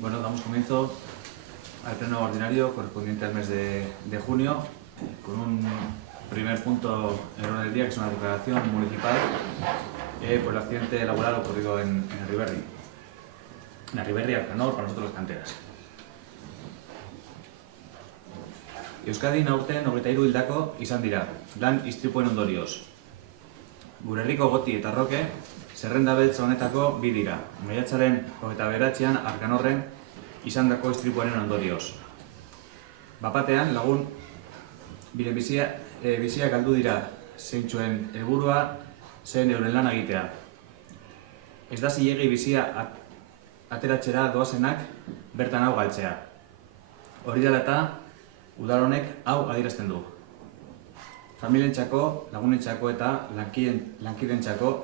Bueno, damos comienzo al pleno ordinario correspondiente al mes de junio, con un primer punto en el orden del día, que es una declaración municipal por el accidente laboral ocurrido en Arriberri. En Arriberri, Alcanor, para nosotros las canteras. Euskadin aurten 23 hildako izan dira, lan istripuen ondorioz. Gure herriko Goti eta Roke zerrenda beltz honetako bi dira, maiatzaren 29an Alkanorren izandako istripuaren ondorioz. Bapatean lagun bire bizia galdu dira, zeintzuen helburua zen euren lan egitea. Ez da zilegi bizia ateratzera doazenak bertan hau galtzea. Hori dela eta udal honek hau adierazten du. Familientzako, lagunentzako eta lankidentzako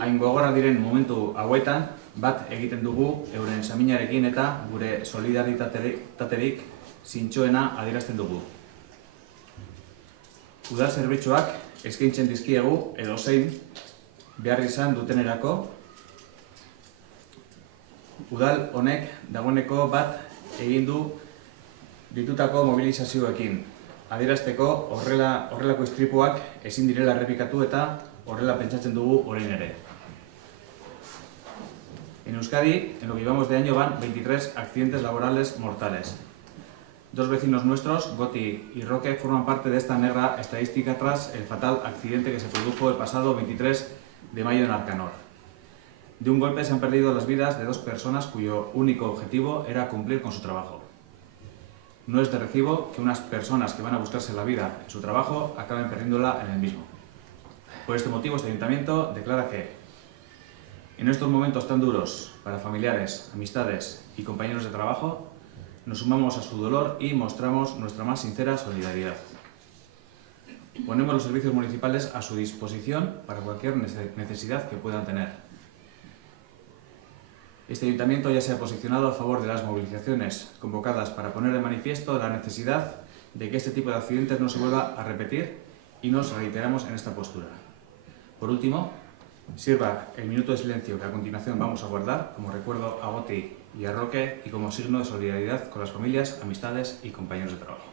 hain gogorra diren momentu hauetan bat egiten dugu euren saminarekin eta gure solidaritaterik zintzoena adierazten dugu. Udal zerbitzuak eskaintzen dizkiegu edozein behar izan dutenerako. Udal honek dagoeneko bat egin du ditutako mobilizazioekin. Adierazteko horrelako istripuak ezin direla errepikatu eta horrela pentsatzen dugu orain ere. En Euskadi, en lo que llevamos de año, van 23 accidentes laborales mortales. Dos vecinos nuestros, Goti y Roque, forman parte de esta negra estadística tras el fatal accidente que se produjo el pasado 23 de mayo en Alcanor. De un golpe se han perdido las vidas de dos personas cuyo único objetivo era cumplir con su trabajo. No es de recibo que unas personas que van a buscarse la vida en su trabajo acaben perdiéndola en el mismo. Por este motivo, este ayuntamiento declara que en estos momentos tan duros para familiares, amistades y compañeros de trabajo, nos sumamos a su dolor y mostramos nuestra más sincera solidaridad. Ponemos los servicios municipales a su disposición para cualquier necesidad que puedan tener. Este ayuntamiento ya se ha posicionado a favor de las movilizaciones convocadas para poner de manifiesto la necesidad de que este tipo de accidentes no se vuelva a repetir y nos reiteramos en esta postura. Por último, sirva el minuto de silencio que a continuación vamos a guardar como recuerdo a Goti y a Roque y como signo de solidaridad con las familias, amistades y compañeros de trabajo.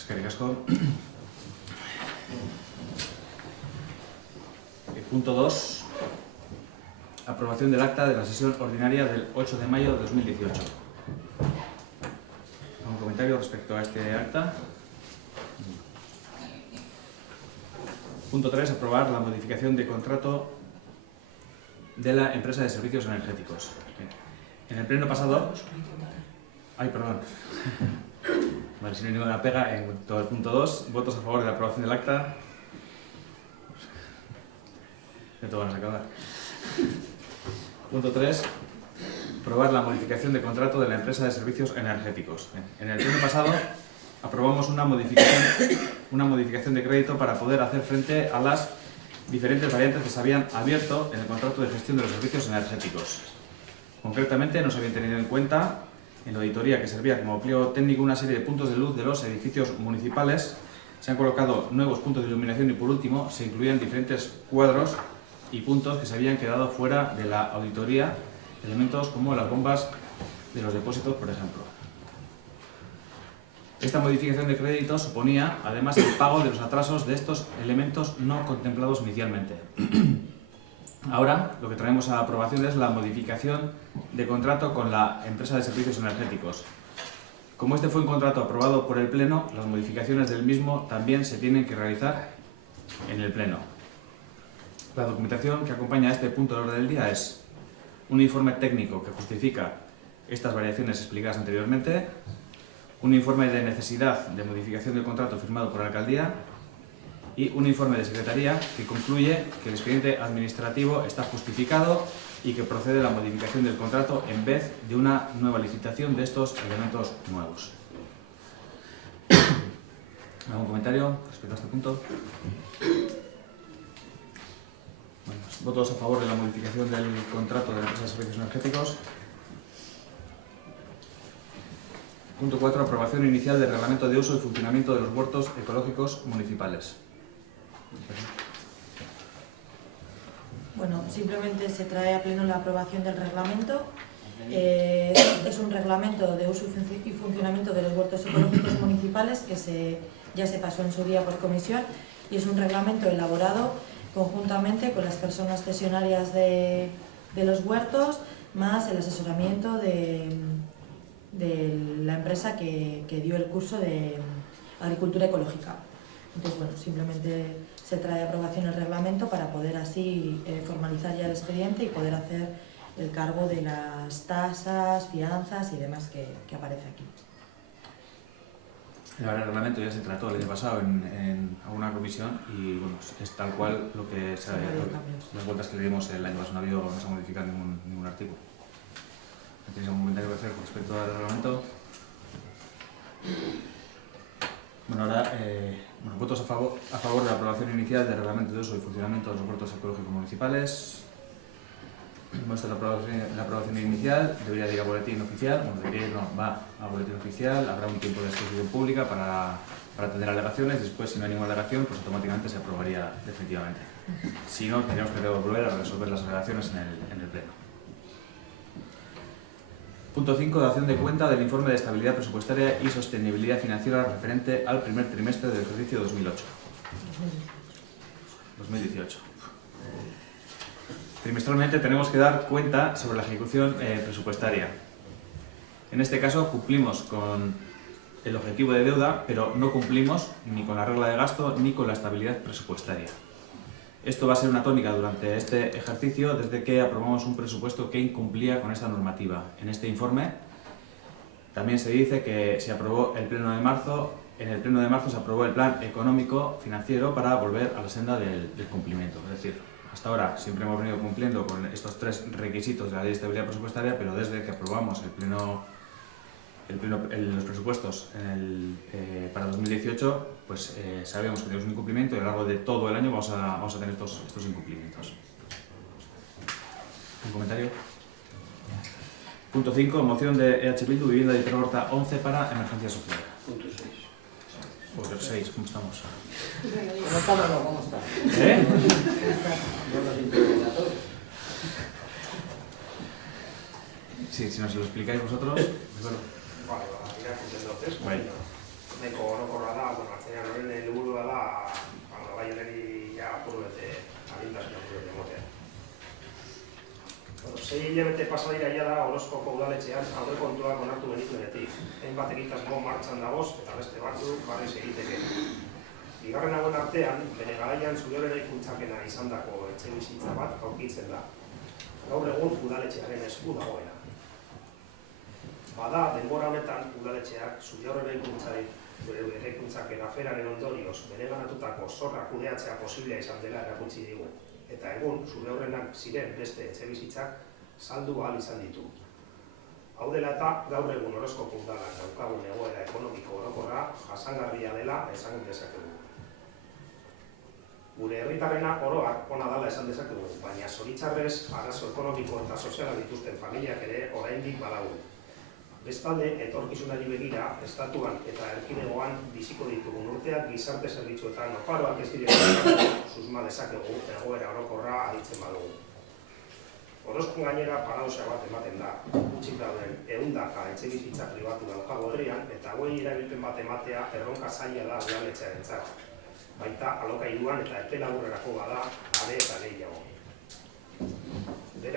Eskerrik asko. Punto 2. Aprobación del acta de la sesión ordinaria del 8 de mayo de 2018. ¿Algún comentario respecto a este acta? Punto 3. Aprobar la modificación de contrato de la empresa de servicios energéticos. En el pleno pasado... Ay, perdón. Vale, si no hay ninguna pega, en todo el punto 2, votos a favor de la aprobación del acta. De todo van a acabar. Punto 3. Aprobar la modificación de contrato de la empresa de servicios energéticos. En el pleno pasado aprobamos una modificación de crédito para poder hacer frente a las diferentes variantes que se habían abierto en el contrato de gestión de los servicios energéticos. Concretamente, no se habían tenido en cuenta en la auditoría que servía como pliego técnico una serie de puntos de luz de los edificios municipales. Se han colocado nuevos puntos de iluminación y por último se incluían diferentes cuadros y puntos que se habían quedado fuera de la auditoría, elementos como las bombas de los depósitos, por ejemplo. Esta modificación de crédito suponía además el pago de los atrasos de estos elementos no contemplados inicialmente. Ahora lo que traemos a aprobación es la modificación de contrato con la empresa de servicios energéticos. Como este fue un contrato aprobado por el Pleno, las modificaciones del mismo también se tienen que realizar en el Pleno. La documentación que acompaña a este punto del orden del día es un informe técnico que justifica estas variaciones explicadas anteriormente, un informe de necesidad de modificación del contrato firmado por la Alcaldía y un informe de Secretaría que concluye que el expediente administrativo está justificado y que procede la modificación del contrato en vez de una nueva licitación de estos elementos nuevos. ¿Algún comentario respecto a este punto? Bueno, ¿votos a favor de la modificación del contrato de la empresa de servicios energéticos? Punto 4. Aprobación inicial del reglamento de uso y funcionamiento de los huertos ecológicos municipales. Bueno, simplemente se trae a pleno la aprobación del reglamento. Es un reglamento de uso y funcionamiento de los huertos ecológicos municipales que ya se pasó en su día por comisión y es un reglamento elaborado conjuntamente con las personas cesionarias de los huertos, más el asesoramiento de la empresa que dio el curso de agricultura ecológica. Entonces, bueno, simplemente se trae a aprobación el reglamento para poder así formalizar ya el expediente y poder hacer el cargo de las tasas, fianzas y demás que aparece aquí. El reglamento ya se trató el año pasado en alguna comisión y bueno, es tal cual lo que se las vueltas que le dimos el año pasado, no se ha modificado ningún artículo. ¿Tenéis algún comentario que hacer respecto al reglamento? Bueno, ahora, votos a favor de la aprobación inicial del reglamento de uso y funcionamiento de los huertos ecológicos municipales. Muestra la aprobación inicial, debería ir a boletín oficial, va a boletín oficial, habrá un tiempo de exposición pública para atender alegaciones, después si no hay ninguna alegación, pues automáticamente se aprobaría definitivamente. Si no, tendríamos que volver a resolver las alegaciones en el Pleno. Punto 5. Dación de cuenta del informe de estabilidad presupuestaria y sostenibilidad financiera referente al primer trimestre del ejercicio 2018. Trimestralmente tenemos que dar cuenta sobre la ejecución presupuestaria. En este caso cumplimos con el objetivo de deuda, pero no cumplimos ni con la regla de gasto ni con la estabilidad presupuestaria. Esto va a ser una tónica durante este ejercicio desde que aprobamos un presupuesto que incumplía con esta normativa. En este informe también se dice que se aprobó el Pleno de marzo, en el Pleno de marzo se aprobó el plan económico financiero para volver a la senda del cumplimiento. Es decir, hasta ahora siempre hemos venido cumpliendo con estos 3 requisitos de la Ley de Estabilidad Presupuestaria, pero desde que aprobamos los presupuestos para 2018, pues sabíamos que tenemos un incumplimiento y a lo largo de todo el año vamos a tener estos incumplimientos. ¿Un comentario? Punto 5. Moción de EH Bildu, vivienda de Horta 11 para emergencia social. Punto 6. Punto 6, ¿cómo estamos? ¿Cómo estamos o cómo está? No los interrogatorios. Sí, si nos lo explicáis vosotros. Bueno. Vale, irakurtzen entonces. Bai. Nahiko orokorra da, atzenean horren helburua da, gai honeri apur bete, agintasun apur bete emotea. 6 hilabete pasa dira jada Orozkoko udaletxean aurrekontuak onartu genituenetik. Hainbat egitasmo martxan dagoz eta beste batzuk jarriz egiteke. Bigarren hauen artean, bere garaian zure eraikuntzakena izandako etxebizitza bat aurkitzen da. Gaur egun udaletxearen esku dagoena. Bada, denbora honetan udaletxeak zure eraikuntzak aferaren ondorioz bereganatutako zorra kudeatzea posiblea izan dela erakutsi digu. Eta egun, zure horrenak ziren beste etxebizitzak saldu ahal izan ditu. Hau dela eta gaur egun Orozkoko udalan daukagun egoera ekonomiko orokorra jasangarria dela esan dezakegu. Gure herritarrena oroak ona dela esan dezakegu, baina zoritxarrez arazo ekonomiko eta soziala dituzten familiak ere oraindik badaude. Bestalde, etorkizunari begira, estatuan eta erkidegoan biziko ditugun urteak gizarte zerbitzuetan oparoak ez direla susma dezakegu egoera orokorra aritzen badugu. Orozkon gainera paradoxa bat ematen da, gutxik dauden 100 etxebizitza pribatu daukago herrian eta hauei erabilpen bat ematea erronka zaila da udaletxearentzat. Baita alokairuan eta epe laburrerako bada are eta gehiago.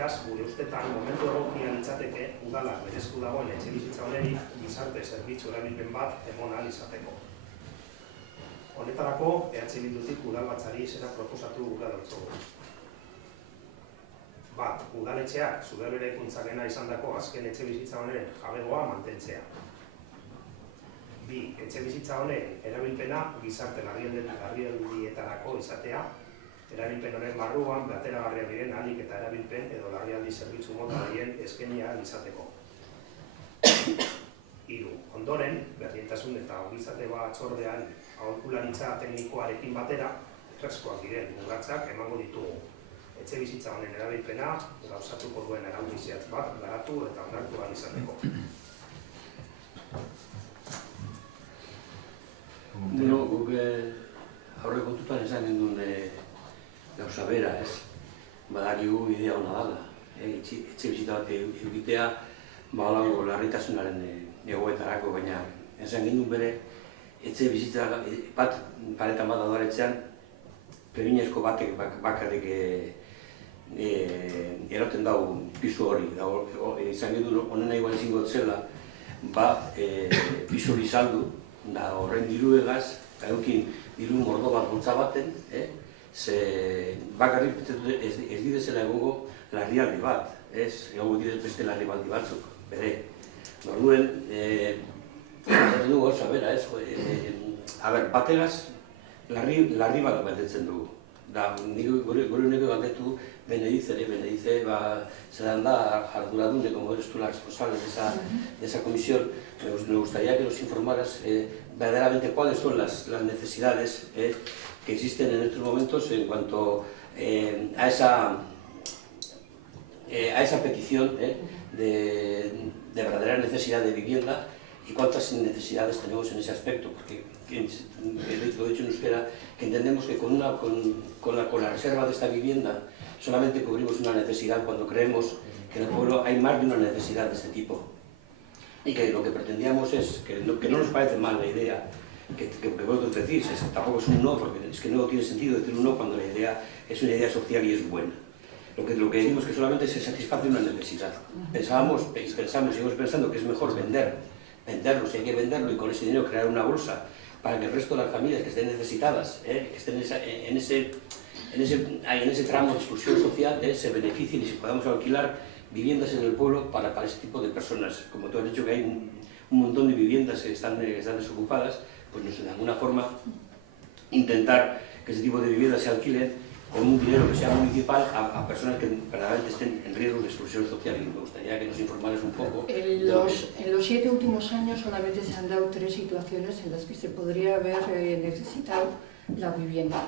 Beraz, gure ustetan, momentu egokia litzateke udalak berezko dagoen etxebizitza honeri gizarte zerbitzu erabilpen bat emon ahal izateko. Honetarako, EH Bildutik udalbatzari izena proposatu gura dautzugu. Bat, udaletxeak zure eraikuntzarena izandako azken etxebizitza honen jabegoa mantentzea. Bi, etxebizitza honen erabilpena gizarte larrialdietarako izatea, erabilpen honen barruan bateragarriak diren ahalik eta erabilpen edo larrialdi zerbitzu mota horien eskenia izateko. Hiru, ondoren, berdintasun eta ongizate batzordean aholkularitza teknikoarekin batera, errezkoak diren urratsak emango ditugu. Etxebizitza honen erabilpena gauzatuko duen araudi zehatz bat garatu eta onartu ahal izateko. Bueno, guk aurre kontutan esan gendun gauza bera, ez? Badakigu idea hona dala. Etxe bizita bat egitea badago larritasunaren egoetarako, baina esan gendun bere etxe bizitza bat paretan bat adaretzean prebinezko batek bakarrik eroten dago pisu hori. Esan gendun honen nahi guan ezingo zela pisu hori saldu, da horren diru egaz, eukin diru mordo bat bultza baten, ze bakarrik ez direzela egongo larrialdi bat, egongo direz beste larrialdi batzuk, bere. Norduen, zaten dugu gauza bera, bategaz larri bat betetzen dugu. Gure uneko galdetu Benedice, zelan da arduradune, como eres tú la responsable de esa comisión, me gustaría que nos informaras verdaderamente cuáles son las necesidades que existen en estos momentos en cuanto a esa petición de verdadera necesidad de vivienda y cuántas necesidades tenemos en ese aspecto, porque lo he dicho en euskera, que entendemos que con la reserva de esta vivienda solamente cubrimos una necesidad cuando creemos que en el pueblo hay más de una necesidad de este tipo. Y que lo que pretendíamos es, que no nos parece mal la idea, que vosotros decís, tampoco es un no, porque es que no tiene sentido decir un no cuando la idea es una idea social y es buena. Lo que decimos es que solamente se satisface una necesidad. Pensamos y seguimos pensando que es mejor venderlo, si hay que venderlo y con ese dinero crear una bolsa para que el resto de las familias que estén necesitadas, que estén en ese tramo de exclusión social, se beneficien y si podamos alquilar viviendas en el pueblo para ese tipo de personas. Como tú has dicho que hay un montón de viviendas que están desocupadas, pues no sé, de alguna forma intentar que ese tipo de viviendas se alquilen con un dinero que sea municipal a personas que verdaderamente estén en riesgo de exclusión social. Y me gustaría que nos informaras un poco. En los 7 últimos años solamente se han dado 3 situaciones en las que se podría haber necesitado la vivienda.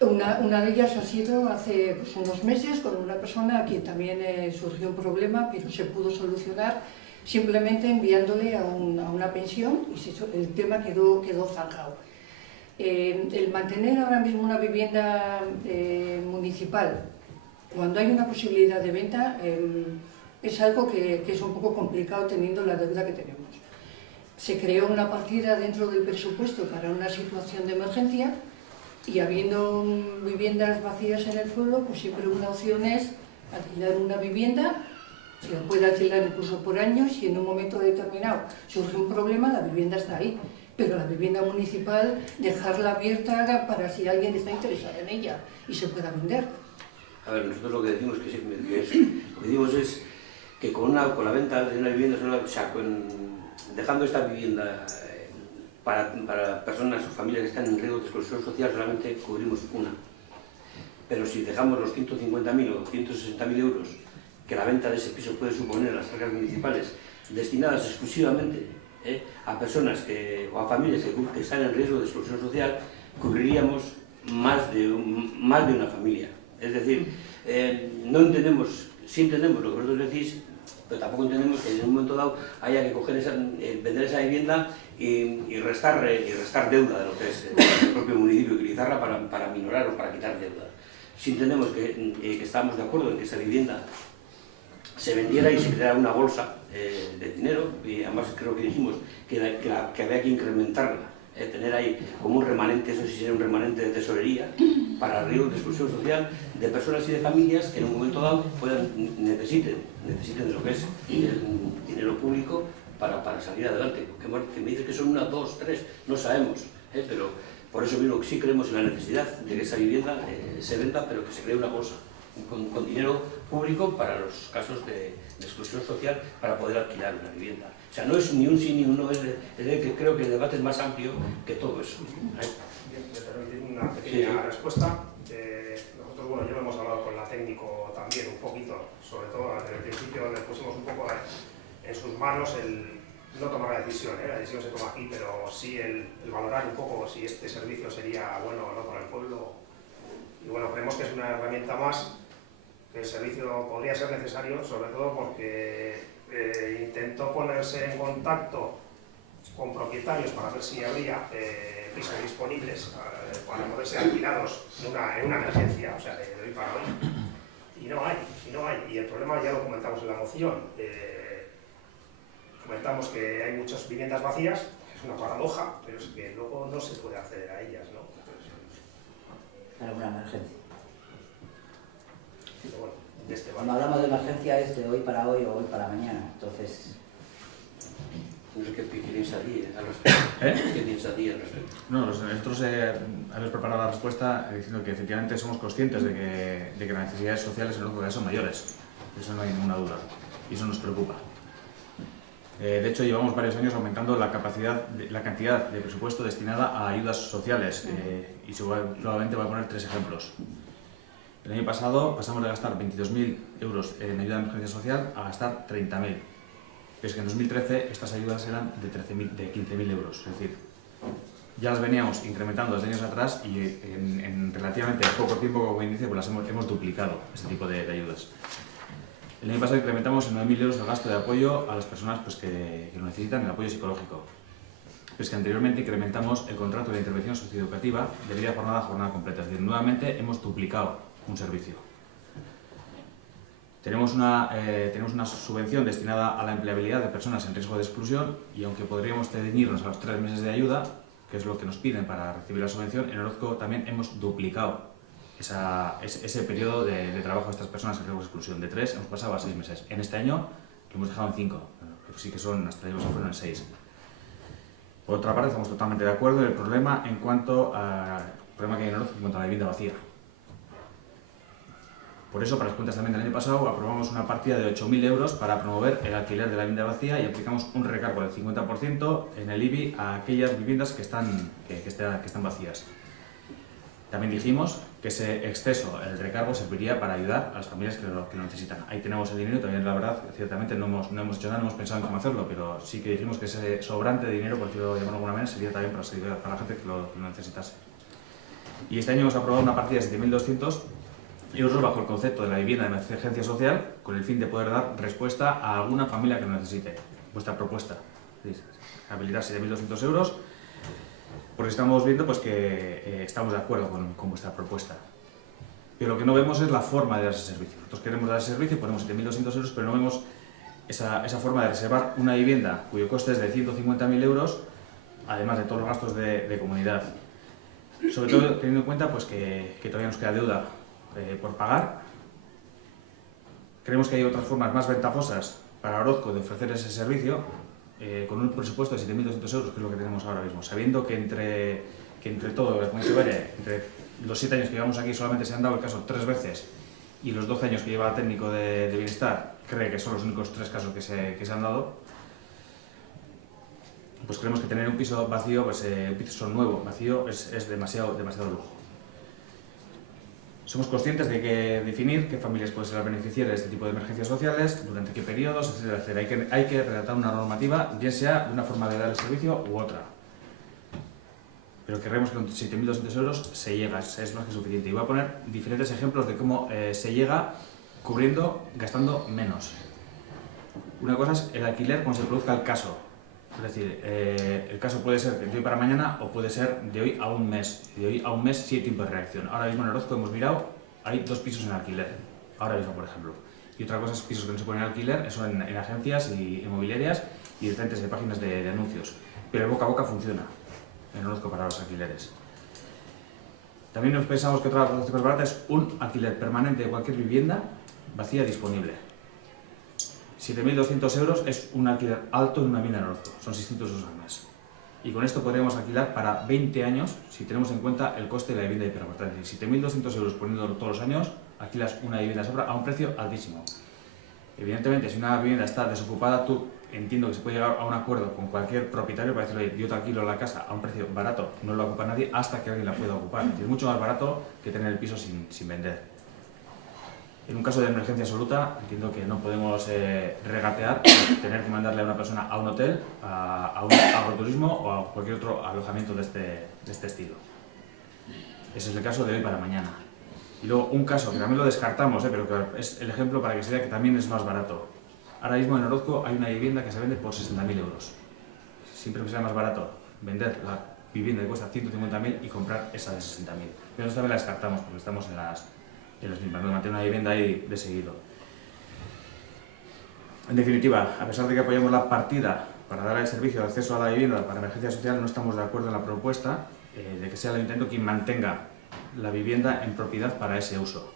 Una de ellas ha sido hace unos meses con una persona a quien también surgió un problema, pero se pudo solucionar simplemente enviándole a una pensión y el tema quedó zanjado. El mantener ahora mismo una vivienda municipal, cuando hay una posibilidad de venta, es algo que es un poco complicado teniendo la deuda que tenemos. Se creó una partida dentro del presupuesto para una situación de emergencia y habiendo viviendas vacías en el pueblo, pues siempre una opción es alquilar una vivienda. Se puede alquilar incluso por años y en un momento determinado surge un problema, la vivienda está ahí. Pero la vivienda municipal, dejarla abierta para si alguien está interesado en ella y se pueda vender. A ver, nosotros lo que decimos es que con la venta de una vivienda, o sea, dejando esta vivienda para personas o familias que están en riesgo de exclusión social, solamente cubrimos una. Pero si dejamos los 150.000 o 160.000 euros que la venta de ese piso puede suponer a las arcas municipales, destinadas exclusivamente a personas o a familias que están en riesgo de exclusión social, cubriríamos más de una familia. Es decir, no entendemos, sí entendemos lo que vosotros decís, pero tampoco entendemos que en un momento dado haya que vender esa vivienda y restar deuda de lo que es el propio municipio, utilizarla para minorar o para quitar deuda. Sí entendemos que estamos de acuerdo en que esa vivienda se vendiera y se creara una bolsa de dinero, y además creo que dijimos que había que incrementarla tener ahí como un remanente, eso sí sería un remanente de tesorería, para riesgos de exclusión social de personas y de familias que en un momento dado necesiten de lo que es dinero público para salir adelante. Que me dices que son 1, 2, 3, no sabemos, pero por eso mismo sí creemos en la necesidad de que esa vivienda se venda, pero que se cree una cosa, con dinero público para los casos de exclusión social, para poder alquilar una vivienda. O sea, no es ni un sí ni un no, es que creo que el debate es más amplio que todo eso. Bien, me permitís una pequeña respuesta. Nosotros, bueno, ya lo hemos hablado con la técnico también un poquito, sobre todo desde el principio le pusimos un poco en sus manos el no tomar la decisión se toma aquí, pero sí el valorar un poco si este servicio sería bueno o no para el pueblo. Y bueno, creemos que es una herramienta más, que el servicio podría ser necesario, sobre todo porque intentó ponerse en contacto con propietarios para ver si habría pisos disponibles para poder ser alquilados en una emergencia, o sea, de hoy para hoy. Y no hay. Y el problema ya lo comentamos en la moción. Comentamos que hay muchas viviendas vacías, es una paradoja, pero es que luego no se puede acceder a ellas, ¿no? Para una emergencia. Pero bueno, de este Cuando hablamos de emergencia es de hoy para hoy o hoy para mañana, entonces... No sé qué piensa Díaz al respecto. ¿Qué piensa Díaz al respecto? No, nosotros habéis preparado la respuesta diciendo que efectivamente somos conscientes de que las necesidades sociales en los lugares son mayores. Eso no hay ninguna duda. Y eso nos preocupa. De hecho, llevamos varios años aumentando la cantidad de presupuesto destinada a ayudas sociales. Y solamente voy a poner 3 ejemplos. El año pasado pasamos de gastar 22.000 euros en ayuda de emergencia social a gastar 30.000. Pero es que en 2013 estas ayudas eran de 15.000 euros. Es decir, ya las veníamos incrementando desde años atrás y en relativamente poco tiempo, como índice, pues las hemos duplicado, este tipo de ayudas. El año pasado incrementamos en 9.000 euros el gasto de apoyo a las personas pues, que lo necesitan, el apoyo psicológico. Pero es que anteriormente incrementamos el contrato de intervención socioeducativa de media jornada a jornada completa. Es decir, nuevamente hemos duplicado un servicio. Tenemos una subvención destinada a la empleabilidad de personas en riesgo de exclusión y aunque podríamos ceñirnos a los 3 meses de ayuda, que es lo que nos piden para recibir la subvención, en Orozco también hemos duplicado ese periodo de trabajo de estas personas en riesgo de exclusión. De 3 hemos pasado a 6 meses. En este año lo hemos dejado en 5, pero sí que son, hasta el año pasado fueron en 6. Por otra parte, estamos totalmente de acuerdo en el problema en cuanto al problema que hay en Orozco en cuanto a la vivienda vacía. Por eso, para las cuentas también del año pasado, aprobamos una partida de 8.000 euros para promover el alquiler de la vivienda vacía y aplicamos un recargo del 50% en el IBI a aquellas viviendas que están vacías. También dijimos que ese exceso, el recargo, serviría para ayudar a las familias que lo necesitan. Ahí tenemos el dinero, también la verdad, ciertamente no hemos hecho nada, no hemos pensado en cómo hacerlo, pero sí que dijimos que ese sobrante de dinero, por decirlo de alguna manera, sería también para la gente que lo necesitase. Y este año hemos aprobado una partida de 7.200 euros bajo el concepto de la vivienda de emergencia social, con el fin de poder dar respuesta a alguna familia que lo necesite. Vuestra propuesta, habilitar 7.200 euros, porque estamos viendo pues, que estamos de acuerdo con vuestra propuesta. Pero lo que no vemos es la forma de dar ese servicio. Nosotros queremos dar ese servicio, ponemos 7.200 euros, pero no vemos esa forma de reservar una vivienda cuyo coste es de 150.000 euros, además de todos los gastos de comunidad. Sobre todo teniendo en cuenta pues, que todavía nos queda deuda por pagar. Creemos que hay otras formas más ventajosas para Orozco de ofrecer ese servicio con un presupuesto de 7.200 euros, que es lo que tenemos ahora mismo, sabiendo que entre todo, entre los 7 años que llevamos aquí solamente se han dado el caso 3 veces y los 12 años que lleva técnico de bienestar cree que son los únicos 3 casos que se han dado, pues creemos que tener un piso vacío, pues un piso nuevo, vacío, es demasiado lujo. Somos conscientes de que definir qué familias pueden ser las beneficiarias de este tipo de emergencias sociales, durante qué periodos, etcétera, etcétera. Hay que redactar una normativa, bien sea de una forma de dar el servicio u otra. Pero creemos que con 7.200 euros se llega, es más que suficiente. Y voy a poner diferentes ejemplos de cómo se llega gastando menos. Una cosa es el alquiler cuando se produzca el caso. Es decir, el caso puede ser de hoy para mañana o puede ser de hoy a un mes. De hoy a un mes sí hay tiempo de reacción. Ahora mismo en Orozco hemos mirado, hay 2 pisos en alquiler. Ahora mismo, por ejemplo. Y otra cosa es pisos que no se ponen en alquiler, eso en agencias y inmobiliarias y diferentes páginas de anuncios. Pero el boca a boca funciona. en Orozco para los alquileres. También nos pensamos que otra opción barata es un alquiler permanente de cualquier vivienda vacía disponible. 7.200 euros es un alquiler alto en una vivienda en Orozco, son 600 euros al mes. Y con esto podríamos alquilar para 20 años si tenemos en cuenta el coste de la vivienda hiperportante. 7.200 euros poniéndolo todos los años, alquilas una vivienda sobra a un precio altísimo. Evidentemente, si una vivienda está desocupada, tú entiendo que se puede llegar a un acuerdo con cualquier propietario para decirle, oye, yo te alquilo la casa a un precio barato, no lo ocupa nadie hasta que alguien la pueda ocupar. Es mucho más barato que tener el piso sin vender. En un caso de emergencia absoluta, entiendo que no podemos regatear, tener que mandarle a una persona a un hotel, a un agroturismo o a cualquier otro alojamiento de este estilo. Ese es el caso de hoy para mañana. Y luego un caso que también lo descartamos, pero que es el ejemplo para que se vea que también es más barato. Ahora mismo en Orozco hay una vivienda que se vende por 60.000 euros. Siempre que sea más barato vender la vivienda que cuesta 150.000 y comprar esa de 60.000. Pero nosotros también la descartamos porque estamos en las mismas, no mantener una vivienda ahí de seguido. En definitiva, a pesar de que apoyamos la partida para dar el servicio de acceso a la vivienda para emergencia social, no estamos de acuerdo en la propuesta de que sea el ayuntamiento quien mantenga la vivienda en propiedad para ese uso.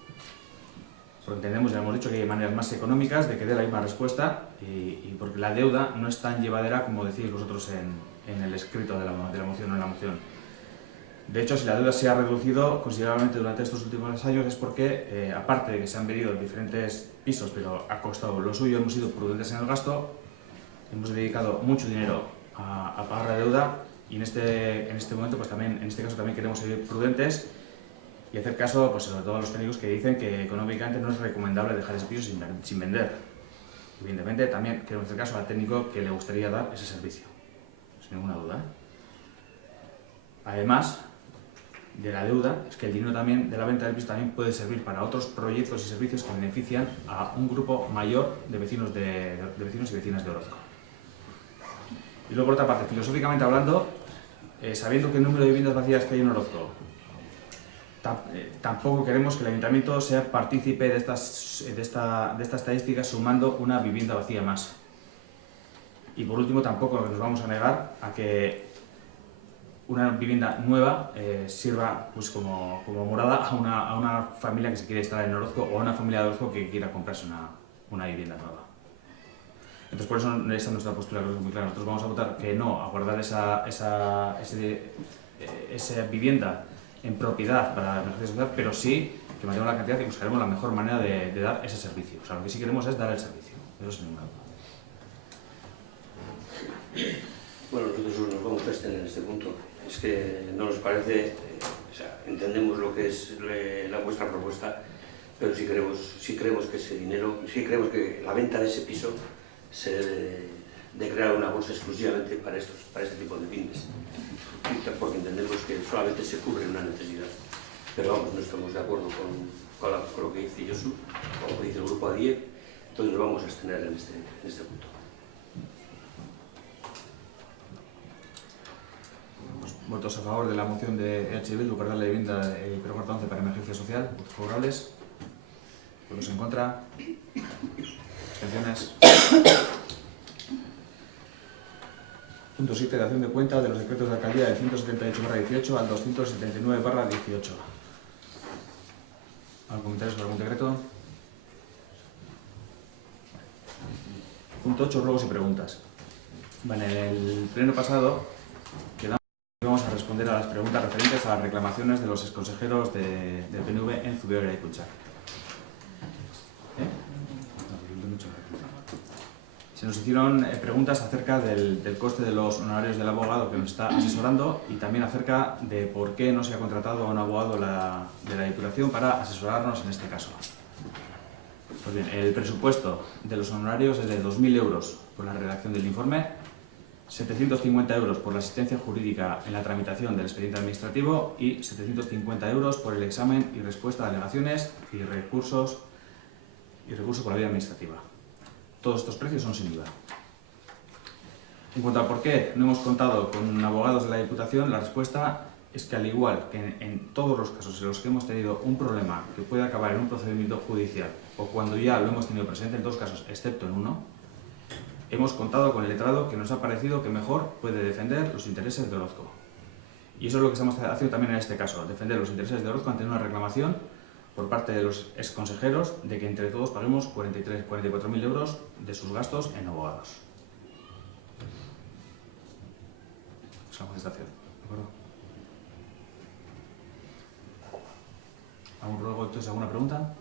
Porque entendemos, ya hemos dicho, que hay maneras más económicas de que dé la misma respuesta y porque la deuda no es tan llevadera como decís vosotros en el escrito de la moción o en la moción. De hecho, si la deuda se ha reducido considerablemente durante estos últimos años es porque, aparte de que se han vendido diferentes pisos, pero ha costado lo suyo, hemos sido prudentes en el gasto, hemos dedicado mucho dinero a pagar la deuda y en este momento, pues también, en este caso también queremos ser prudentes y hacer caso pues, sobre todo a los técnicos que dicen que económicamente no es recomendable dejar ese piso sin vender. Evidentemente, también queremos hacer caso al técnico que le gustaría dar ese servicio, sin ninguna duda. Además de la deuda, es que el dinero también de la venta del piso también puede servir para otros proyectos y servicios que benefician a un grupo mayor de vecinos y vecinas de Orozco. Y luego, por otra parte, filosóficamente hablando, sabiendo que el número de viviendas vacías que hay en Orozco, tampoco queremos que el ayuntamiento sea partícipe de esta estadística sumando una vivienda vacía más. Y por último, tampoco nos vamos a negar a que una vivienda nueva sirva pues, como morada a una familia que se quiere instalar en Orozco o a una familia de Orozco que quiera comprarse una vivienda nueva. Entonces, por eso esa es nuestra postura, creo que es muy clara. Nosotros vamos a votar que no, a guardar esa vivienda en propiedad para la emergencia social, pero sí que mantenemos la cantidad y buscaremos la mejor manera de dar ese servicio. O sea, lo que sí queremos es dar el servicio. Eso es ninguna duda. Bueno, nosotros nos vamos a abstener en este punto. Es que no nos parece, o sea, entendemos lo que es vuestra propuesta, pero sí creemos que ese dinero, sí creemos que la venta de ese piso se debe de crear una bolsa exclusivamente para este tipo de fines, porque entendemos que solamente se cubre una necesidad. Pero vamos, no estamos de acuerdo con lo que dice Josu, con lo que dice el grupo ADIE, entonces nos vamos a abstener en este punto. Votos a favor de la moción de EH Bildu para darle vivienda precuarta 11 para emergencia social. Votos favorables. Votos en contra. Abstenciones. Punto 7. Dación de cuenta de los decretos de alcaldía del 178/18 al 279/18. ¿Algún comentario sobre algún decreto? Punto 8. Ruegos y preguntas. Bueno, en el pleno pasado vamos a responder a las preguntas referentes a las reclamaciones de los exconsejeros del PNV en Zubiaga y Garaikoetxea. Se nos hicieron preguntas acerca del coste de los honorarios del abogado que nos está asesorando y también acerca de por qué no se ha contratado a un abogado de la Diputación para asesorarnos en este caso. Pues bien, el presupuesto de los honorarios es de 2.000 euros por la redacción del informe, 750 euros por la asistencia jurídica en la tramitación del expediente administrativo y 750 euros por el examen y respuesta a alegaciones y recurso por la vía administrativa. Todos estos precios son sin IVA. En cuanto a por qué no hemos contado con abogados de la Diputación, la respuesta es que al igual que en todos los casos en los que hemos tenido un problema que puede acabar en un procedimiento judicial o cuando ya lo hemos tenido presente, en todos casos, excepto en uno, hemos contado con el letrado que nos ha parecido que mejor puede defender los intereses de Orozco. Y eso es lo que estamos haciendo también en este caso, defender los intereses de Orozco ante una reclamación por parte de los exconsejeros de que entre todos paguemos 44.000 euros de sus gastos en abogados. Es la contestación, ¿de acuerdo? ¿Algún ruego, entonces, alguna pregunta?